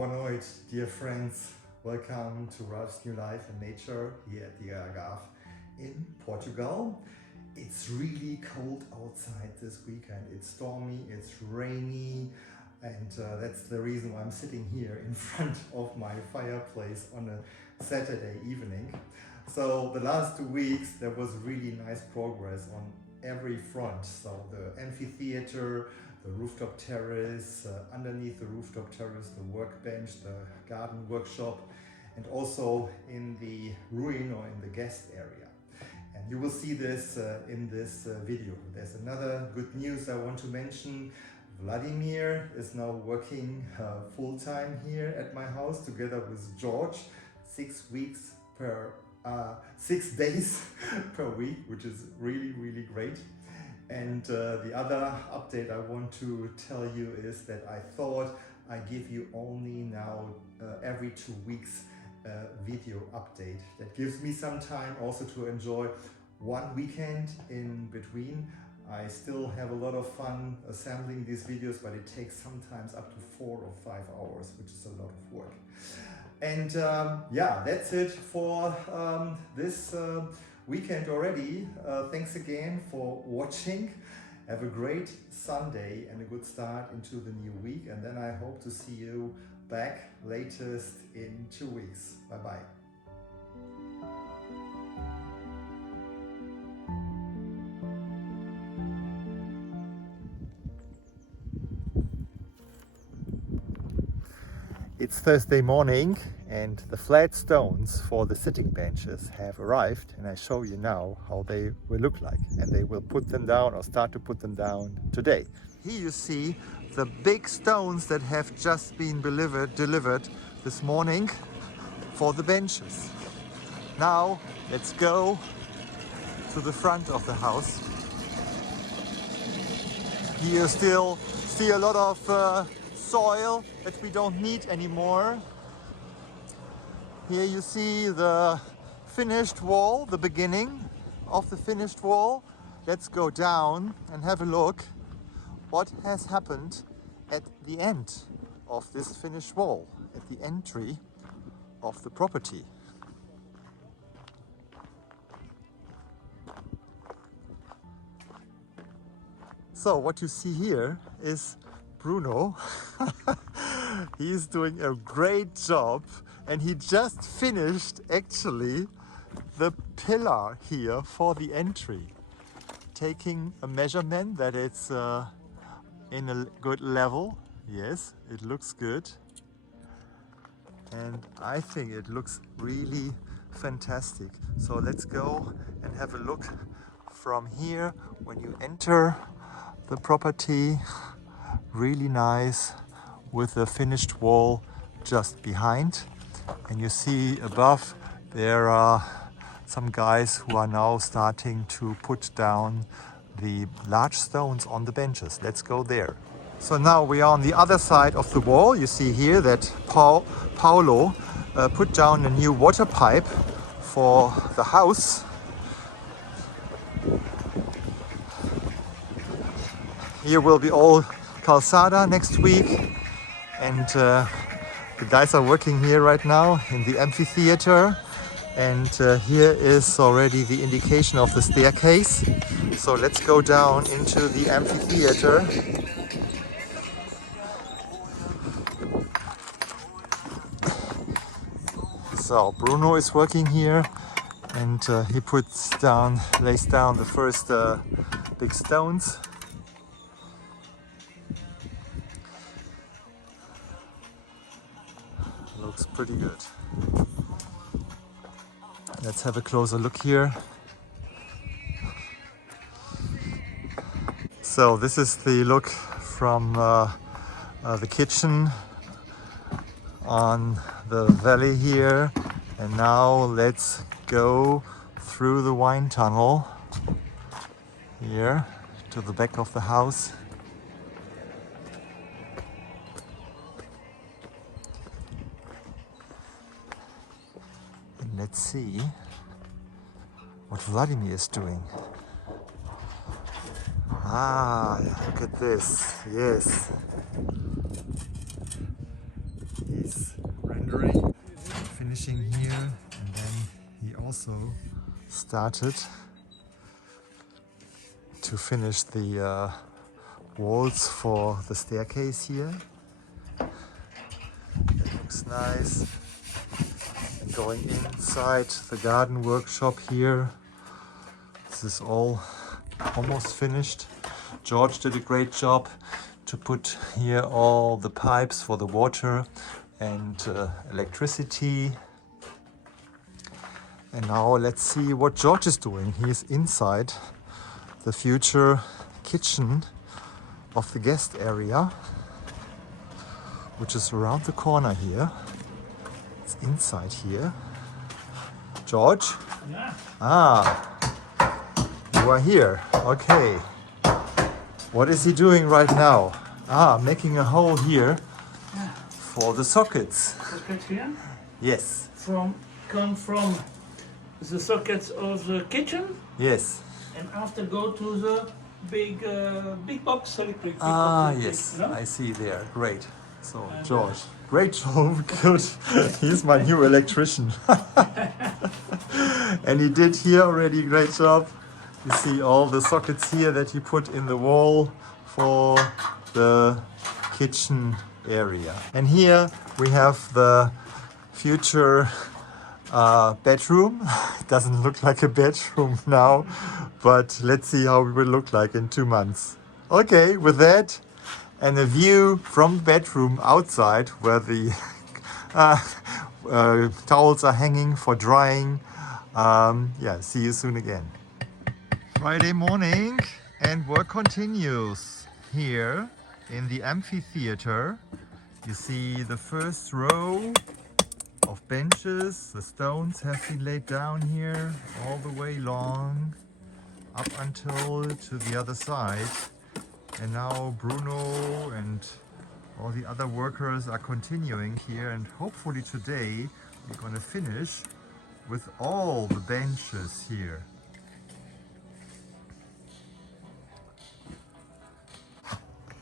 Boa noite, dear friends. Welcome to Ralph's New Life and Nature here at the Algarve in Portugal. It's really cold outside this weekend. It's stormy, it's rainy, and that's the reason why I'm sitting here in front of my fireplace on a Saturday evening. So the last 2 weeks there was really nice progress on every front. So the amphitheater, the rooftop terrace, underneath the rooftop terrace, the workbench, the garden workshop, and also in the ruin or in the guest area. And you will see this in this video. There's another good news I want to mention. Vladimir is now working full-time here at my house together with George, 6 days per week, which is really great. And the other update I want to tell you is that I thought I give you only now every 2 weeks video update. That gives me some time also to enjoy one weekend in between. I still have a lot of fun assembling these videos, but it takes sometimes up to 4 or 5 hours, which is a lot of work. And yeah, that's it for this weekend already. Thanks again for watching. Have a great Sunday and a good start into the new week. And then I hope to see you back latest in 2 weeks. Bye-bye. It's Thursday morning and the flat stones for the sitting benches have arrived, and I show you now how they will look like, and they will put them down or start to put them down today. Here you see the big stones that have just been delivered this morning for the benches. Now let's go to the front of the house. Here you still see a lot of soil that we don't need anymore. Here you see the finished wall, the beginning of the finished wall. Let's go down and have a look what has happened at the end of this finished wall, at the entry of the property. So what you see here is Bruno. He's doing a great job, and he just finished actually the pillar here for the entry, taking a measurement that it's in a good level. Yes, it looks good, and I think it looks really fantastic. So let's go and have a look from here when you enter the property. Really nice, with the finished wall just behind, and you see above there are some guys who are now starting to put down the large stones on the benches. Let's go there. So now we are on the other side of the wall. You see here that Paulo put down a new water pipe for the house. Here will be all calçada next week, and the guys are working here right now in the amphitheater, and here is already the indication of the staircase. So let's go down into the amphitheater. So Bruno is working here, and he lays down the first big stones. Looks pretty good. Let's have a closer look here. So this is the look from the kitchen on the valley here. And now let's go through the wine tunnel here to the back of the house. Let's see what Vladimir is doing. Look at this. Yes. He's finishing here, and then he also started to finish the walls for the staircase here. That looks nice. And going inside the garden workshop here, this is all almost finished. George did a great job to put here all the pipes for the water and electricity. And now let's see what George is doing. He is inside the future kitchen of the guest area, which is around the corner here. It's inside here. George? Yeah. Ah, you are here. Okay. What is he doing right now? Ah, making a hole here for the sockets. Sockets here? Yes. Come from the sockets of the kitchen Yes. and after go to the big box electric. Ah, box, yes. no? I see there. Great. So, George, great job. Good. He's my new electrician. And he did here already a great job. You see all the sockets here that he put in the wall for the kitchen area. And here we have the future bedroom. It doesn't look like a bedroom now, but let's see how it will look like in 2 months. Okay, with that and a view from the bedroom outside where the towels are hanging for drying. Yeah, see you soon again. Friday morning and work continues here in the amphitheater. You see the first row of benches. The stones have been laid down here all the way long up until to the other side. And now Bruno and all the other workers are continuing here, and hopefully today we're going to finish with all the benches here.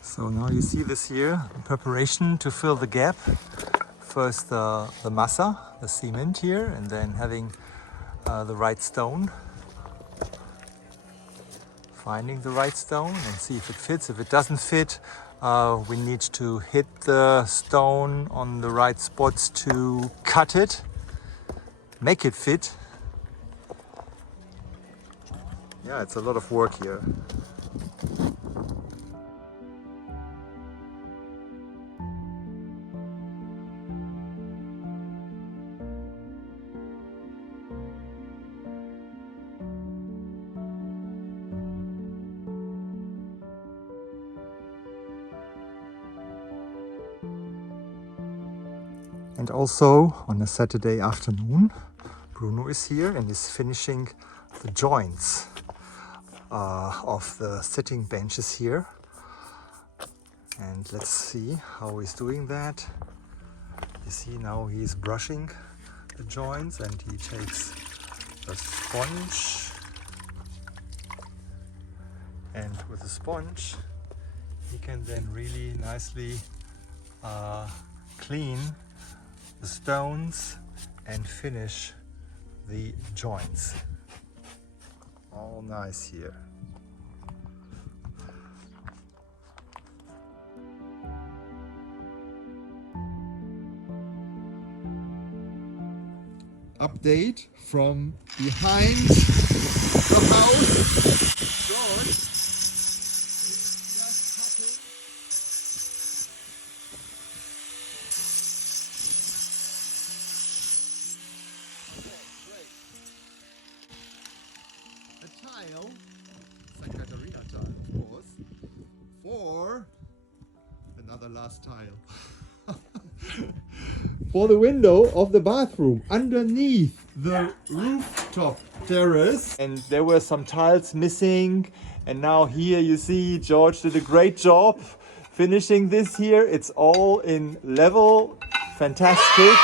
So now you see this here, in preparation to fill the gap. First the massa, the cement here, and then having the right stone. Finding the right stone and see if it fits. If it doesn't fit, we need to hit the stone on the right spots to cut it, make it fit. Yeah, it's a lot of work here. And also on a Saturday afternoon, Bruno is here and is finishing the joints of the sitting benches here. And let's see how he's doing that. You see now he's brushing the joints and he takes a sponge, and with the sponge he can then really nicely clean the stones and finish the joints. All nice here. Update from behind the house. George is just cutting. The tile, St. Katharina tile, of course, for another last tile. For the window of the bathroom underneath the rooftop terrace. And there were some tiles missing, and now here you see George did a great job finishing this here. It's all in level. Fantastic.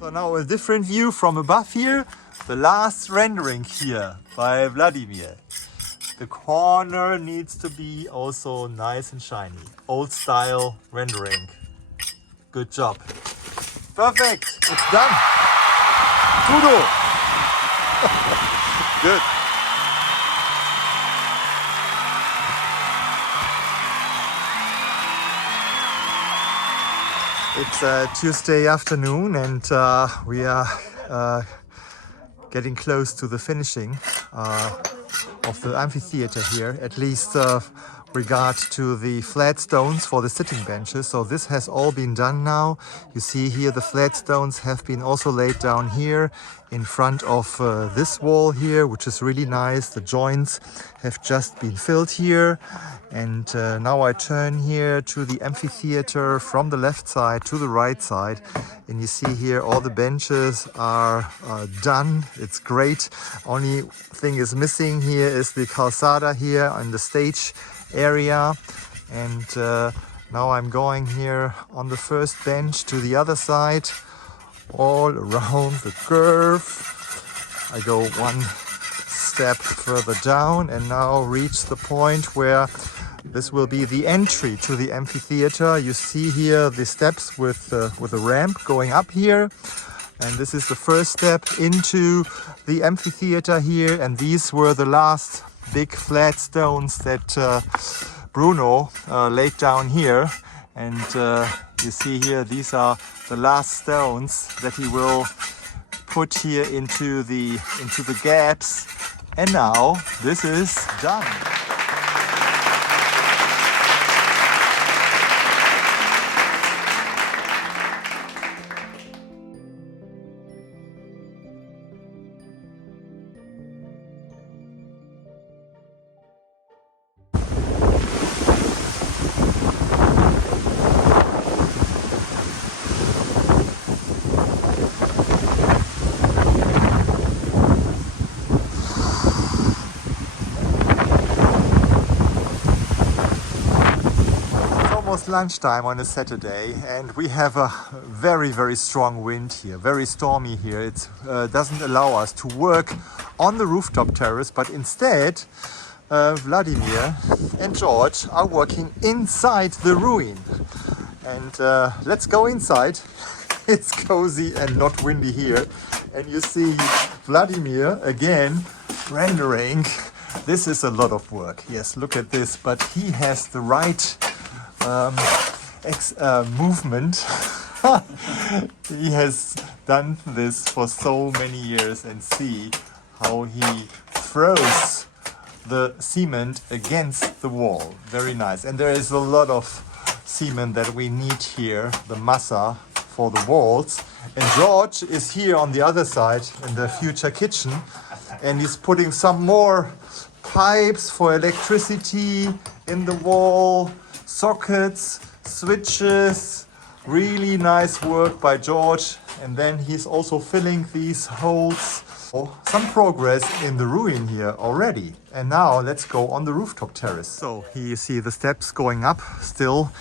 So now a different view from above here. The last rendering here by Vladimir. The corner needs to be also nice and shiny. Old style rendering. Good job. Perfect. It's done. Kudo. Good. It's Tuesday afternoon and we are getting close to the finishing of the amphitheater here, at least regard to the flat stones for the sitting benches. So this has all been done now. You see here the flat stones have been also laid down here in front of this wall here, which is really nice. The joints have just been filled here. And now I turn here to the amphitheater from the left side to the right side. And you see here all the benches are done. It's great. Only thing is missing here is the calzada here on the stage area. And now I'm going here on the first bench to the other side, all around the curve. I go one step further down and now reach the point where this will be the entry to the amphitheater. You see here the steps with a ramp going up here. And this is the first step into the amphitheater here. And these were the last big flat stones that Bruno laid down here. And you see here, these are the last stones that he will put here into the gaps. And now this is done. Lunchtime on a Saturday and we have a very strong wind here, very stormy here. It doesn't allow us to work on the rooftop terrace, but instead Vladimir and George are working inside the ruin. And let's go inside. It's cozy and not windy here. And you see Vladimir again rendering. This is a lot of work. Yes, look at this, but he has the right movement. He has done this for so many years and see how he throws the cement against the wall. Very nice. And there is a lot of cement that we need here, the massa for the walls. And George is here on the other side in the future kitchen and he's putting some more pipes for electricity in the wall, sockets, switches. Really nice work by George. And then he's also filling these holes. Oh, some progress in the ruin here already. And now let's go on the rooftop terrace. So here you see the steps going up still.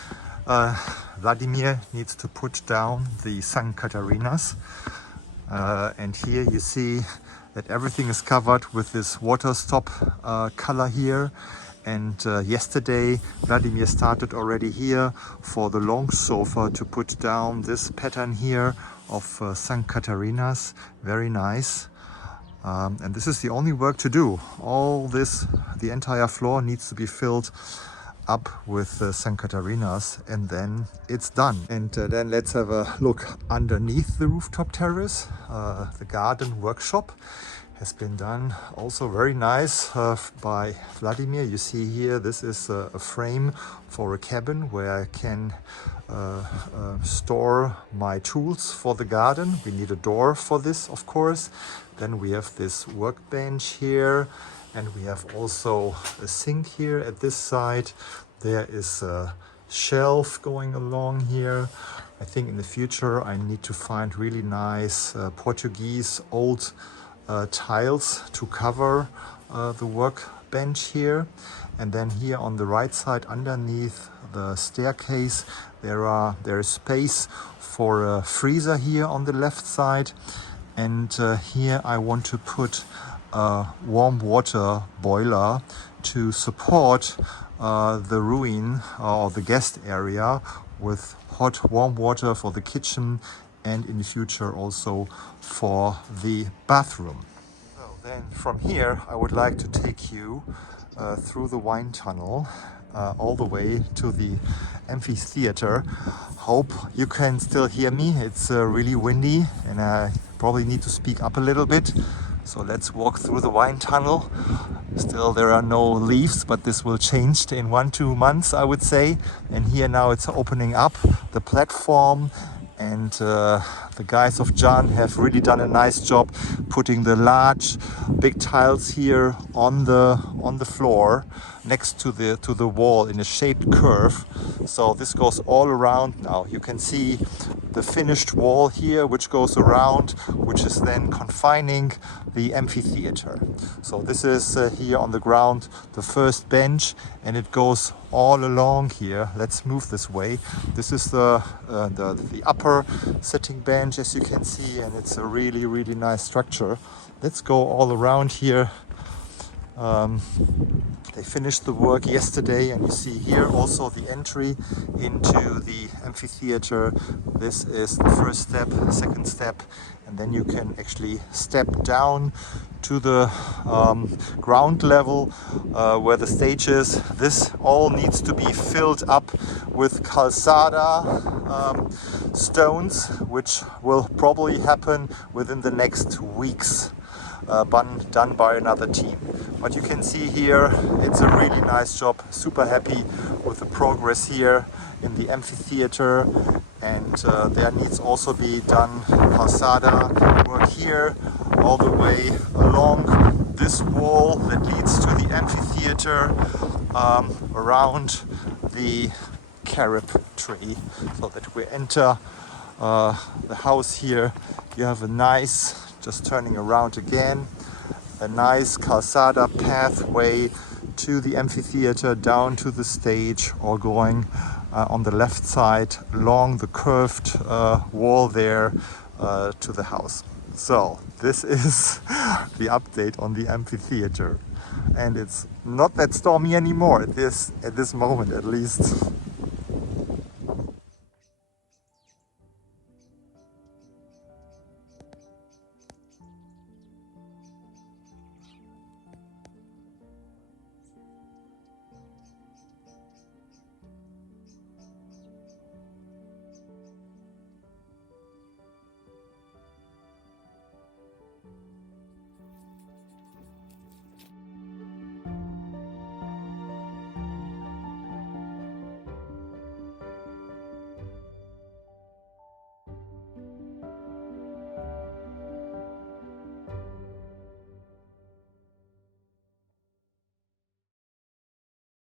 Vladimir needs to put down the San Catarinas. And here you see that everything is covered with this water stop color here. And yesterday Vladimir started already here for the long sofa to put down this pattern here of San Catarinas. Very nice. And this is the only work to do. All this, the entire floor needs to be filled up with San Catarinas and then it's done. And then let's have a look underneath the rooftop terrace. The garden workshop has been done also very nice by Vladimir. You see here, this is a frame for a cabin where I can store my tools for the garden. We need a door for this, of course. Then we have this workbench here and we have also a sink here at this side. There is a shelf going along here. I think in the future I need to find really nice Portuguese old tiles to cover the workbench here. And then here on the right side underneath the staircase there is space for a freezer here on the left side. And here I want to put warm water boiler to support the ruin or the guest area with hot warm water for the kitchen and in the future also for the bathroom. So then from here I would like to take you through the wine tunnel all the way to the amphitheater. Hope you can still hear me. It's really windy and I probably need to speak up a little bit. So let's walk through the wine tunnel. Still there are no leaves, but this will change in 1-2 months, I would say. And here now it's opening up the platform, and the guys of John have really done a nice job putting the large big tiles here on the floor next to the wall in a shaped curve. So this goes all around now. You can see the finished wall here which goes around, which is then confining the amphitheater. So this is here on the ground the first bench, and it goes all along here. Let's move this way. This is the upper sitting bench, as you can see, and it's a really nice structure. Let's go all around here. They finished the work yesterday, and you see here also the entry into the amphitheater. This is the first step, second step, and then you can actually step down to the ground level where the stage is. This all needs to be filled up with calzada stones, which will probably happen within the next weeks. Done by another team. But you can see here it's a really nice job. Super happy with the progress here in the amphitheater, and there needs also be done calzada work here all the way along this wall that leads to the amphitheater, around the carob tree, so that we enter the house here. You have a nice, just turning around again, a nice calzada pathway to the amphitheater, down to the stage, or going on the left side along the curved wall there to the house. So this is the update on the amphitheater, and it's not that stormy anymore at this moment, at least.